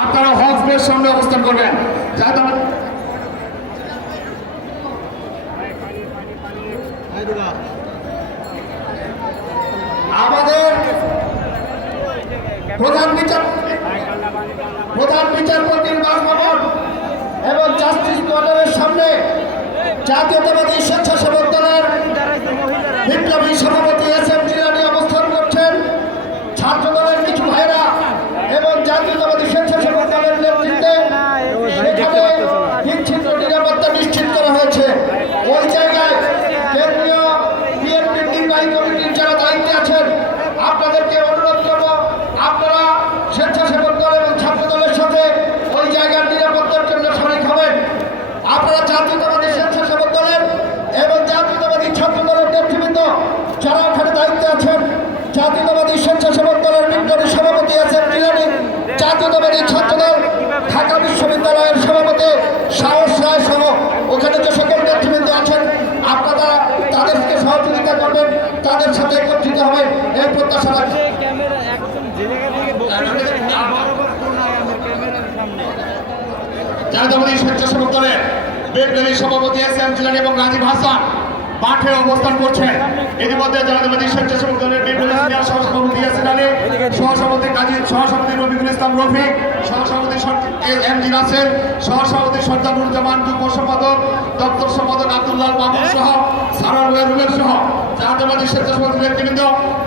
আপনারা হজবের সামনে অবস্থান করবেন। যাতে আমাদের প্রধান বিচার প্রধান বিচারপতির বাসভবন এবং জাস্টিস কোয়ার্টারের সামনে জাতীয়তাবাদী স্বেচ্ছাসেবক দলের বিপ্লবী সভাপতি এস এম জিলানি অবস্থান করছেন ছাত্র দলের কিছু ভাইরা এবং জাতীয়তাবাদী স্বেচ্ছাসেবক দলের নেতৃত্বে সেখানে বিচ্ছিন্ন নিরাপত্তা নিশ্চিত করা হয়েছে ওই জায়গায় কেন্দ্রীয় বিএনপির নির্বাহী কমিটির যারা দায়িত্বে আছেন আপনাদেরকে অনুরোধ করব আপনারা স্বেচ্ছাসেবক দল এবং ছাত্র দলের সাথে ওই জায়গার নিরাপত্তার জন্য শরিক হবেন আপনারা জাতীয়তাবাদী স্বেচ্ছাসেবক দলের এবং জাতীয়তাবাদী ছাত্র দলের নেতৃবৃন্দ যারা ওখানে দায়িত্বে আছেন জাতীয়তাবাদী স্বেচ্ছাসেবক দলের বিপ্লবী সভাপতি আছেন জিলানি জাতীয়তাবাদী ছাত্র দল ঢাকা বিশ্ববিদ্যালয়ের সভাপতি সাহস রায় সহ ওখানে যে সকল নেতৃবৃন্দ আছেন, আপনারা তাদেরকে সহযোগিতা করবেন, তাদের সাথে একত্রিত হবেন, এই প্রত্যাশা রাখছি। জাতীয়তাবাদী স্বেচ্ছাসেবক দলের বিপ্লবী সভাপতি এম জিলানি এবং রাজীব হাসান। মাঠে অবস্থান করছেন ইতিমধ্যে জাতীয়তাবাদী স্বেচ্ছাসেবক দলের সিনিয়র সহসভাপতি এস আলী সহসভাপতি কাজী সহসভাপতি রফিকুল ইসলাম রফিক সহসভাপতি এম জি নাসের সহসভাপতি সর্দানুজ্জামান যুগ্ম সম্পাদক দপ্তর সম্পাদক আব্দুল্লাহ মামুন সহ সারার রুবেল সহ জাতীয়বাদী স্বেচ্ছাসেবক নেতৃবৃন্দ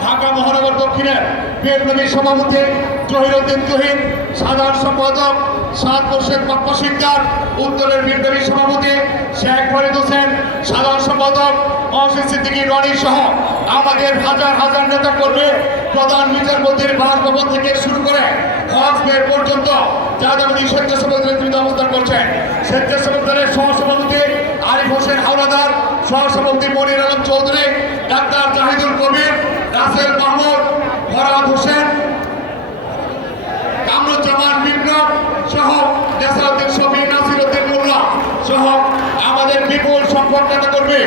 ঢাকা মহানগর দক্ষিণের বিপ্লবী সভাপতি জহিরুদ্দিন জহির সাধারণ সম্পাদক সাত বর্ষের শিকদার উত্তরের বিপ্লবী সভাপতি শেখ ফরিদ হোসেন, সাধারণ সম্পাদক অসিত সিদ্দিকী, রনি সহ আমাদের হাজার হাজার নেতা কর্মী প্রধান বিচারপতির বাসভবন থেকে শুরু করে হজমের পর্যন্ত জাতীয়বাদী স্বেচ্ছাসেবক নেতৃত্ব অবস্থান করছেন। স্বেচ্ছাসেবক দলের সহসভাপতি আরিফ হোসেন হাওলাদার, সহসভাপতি মনির আলম চৌধুরী, ডাক্তার জাহিদুল কবির, রাসেল মাহমুদ, ফরাদ হোসেন, কামরুজ্জামান বিপ্লব সহ নেসাউদ্দিন সবই নাসিরতের মোল্লা সহ আমাদের বিপুল সংখ্যক নেতা কর্মী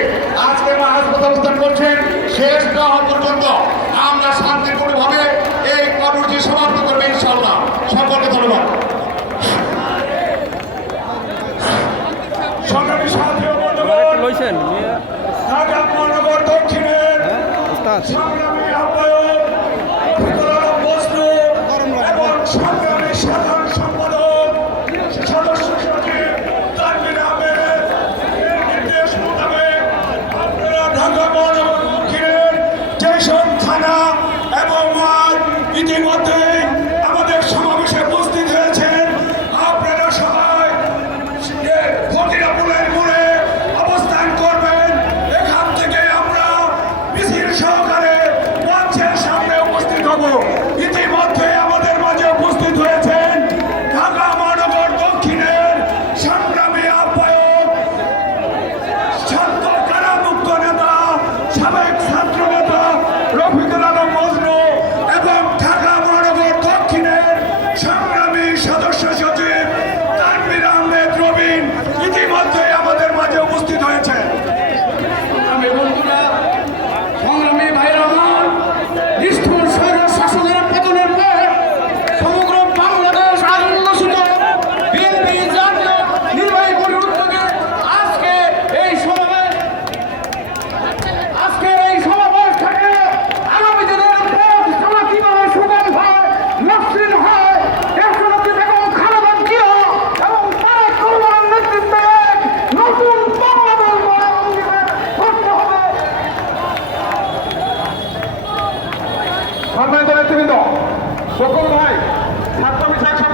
সম্মানিত নেতৃবৃন্দ বকুল ভাই ছাত্র বিষয়ক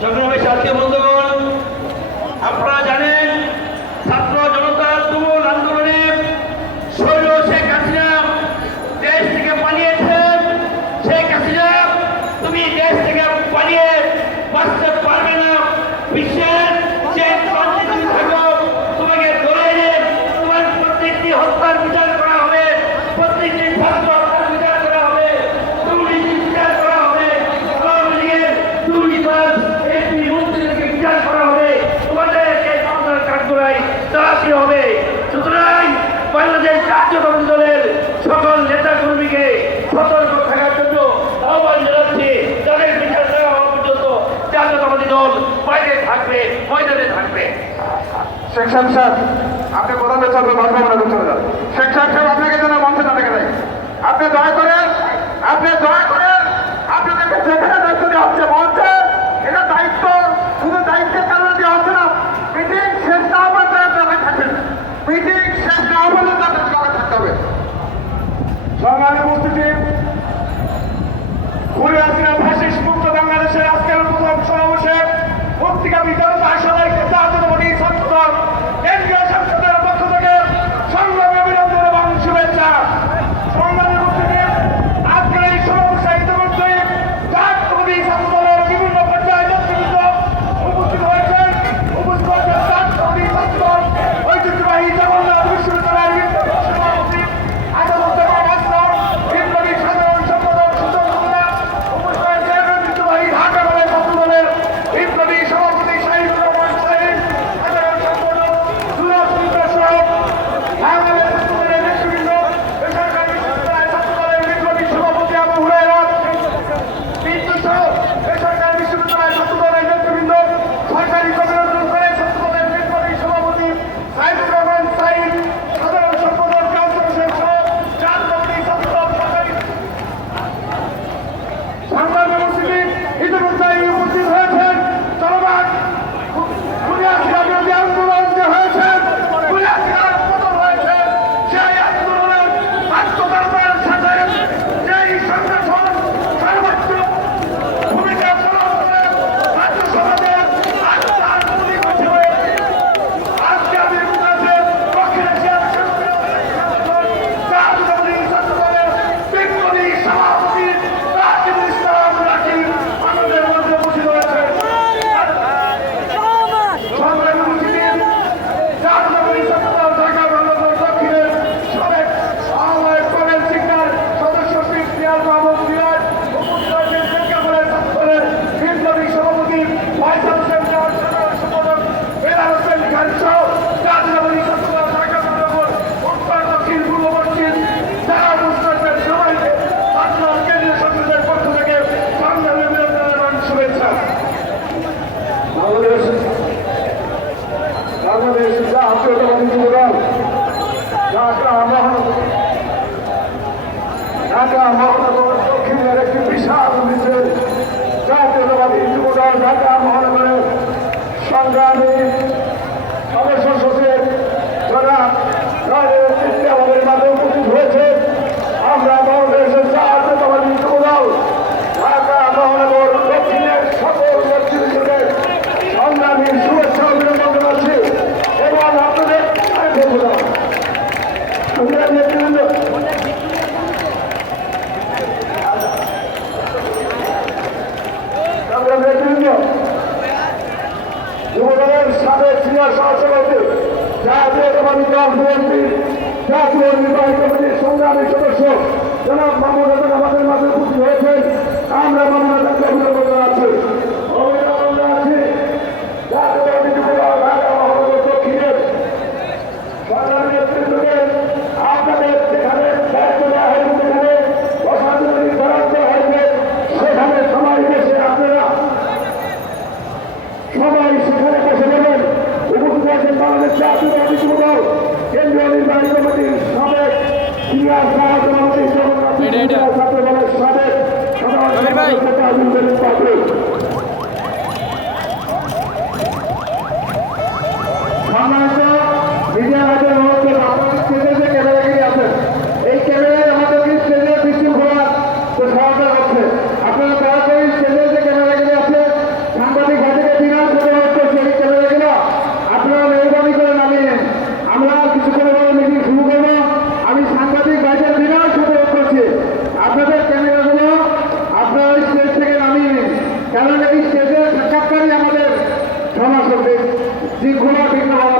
সংগ্রামের সাথী বন্ধুগণ আপনারা শেখ স্যার, আপনি প্রধানের সাথে বাসভবনের ভিতরে যান আপনাকে যেন মঞ্চে না দেখে দেয়। আপনি দয়া করেন আপনি দয়া সংগ্রামে অবসর সচিব যারা আমাদের মাঝে উপস্থিত হয়েছে। আমরা বাংলাদেশের জাতীয়তাবাদী যুবদল ঢাকা মহানগর দক্ষিণের সকল নেতৃত্বকে সংগ্রামী শুভেচ্ছা অভিনন্দন জানাচ্ছি। এবং আপনাদের নেতৃত্ব সাবেক ছাত্র দলের ಸಂಪೂರ್ಣವಾದ